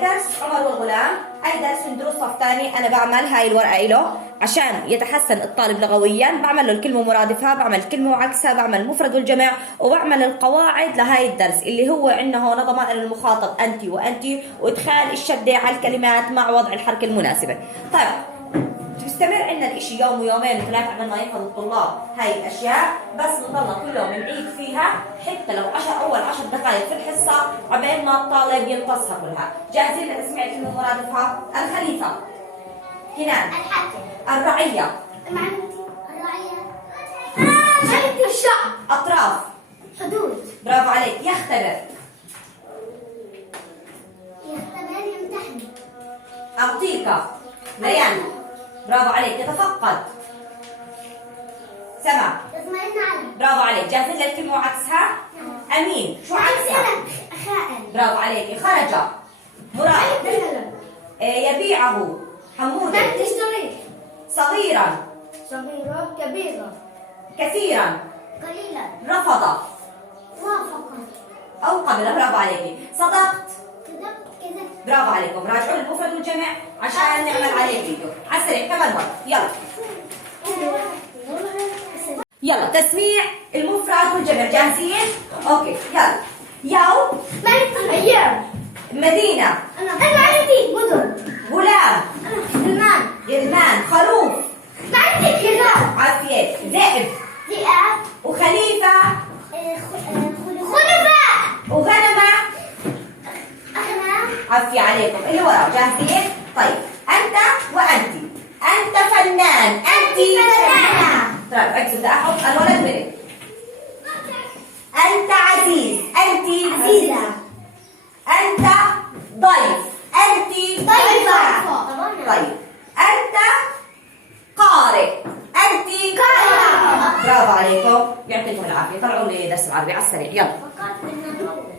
درس عمر والغلام، أي درس من دروس صف ثاني. أنا بعمل هاي الورقة له عشان يتحسن الطالب لغويا، بعمل له الكلمة مرادفها، بعمل الكلمة وعكسها، بعمل المفرد والجمع، وبعمل القواعد لهاي الدرس اللي هو عندنا هون ضمائر المخاطب أنت وأنت، وإدخال الشدة على الكلمات مع وضع الحركة المناسبة. طيب تستمر عندنا الاشي يوم ويومين وثلاث عمل ما يحفظ الطلاب هاي الاشياء، بس نضلنا كل يوم نعيد فيها حتى لو اول 10 دقائق في الحصه عبين ما الطالب يمتصها كلها. جاهزين لتسميع الكلمه مرادفها؟ الخليفه، هنا الحاكم، الرعيه، الرعية، الشعب، اطراف، حدود، برافو عليك. يختبر، يختبر، يمتحن، اعطيك، ريان، برافو عليك. يتفقد، سمع، يطمئن عليه، برافو عليك. جاهزين للكلمه وعكسها؟ امين، شو عكسها؟ خائن، برافو عليك. خرج، مراد. يبيعه، حمودا. تشتريه، صغيرا، صغيرة، كبيرة، كثيرا، قليلا، رفض وافق، او قبل. برافو عليك. صدقت، كذبت، برافو عليكم. راجعوا المفرد والجمع عشان نعمل عليه فيديو على السريع كمان مره. يلا يلا تسميع المفرد والجمع. جاهزين؟ اوكي يلا. يوم، أيام، مدينه، أنا عندي مدن، غلام، غلمان، غلمان، خروف، عندي كلاب، عافية، ذئب، ذئاب، وخليفة، خلفاء، وغنمة. أغنام، عافية عليكم. اللي ورا جاهزين؟ طيب أنت وأنت. أنت فنان، أنت فنانة. طيب أكتب بدي أحط الولد مرق. أنت عزيز، أنت عزيزة، أنت ضيف، أنت ضيفة. طيب أنت قارئ، أنت قارئة. برافو عليكم. يعطيكم العافية. طلعوا لي درس العربي على السريع. يلا فكرت إن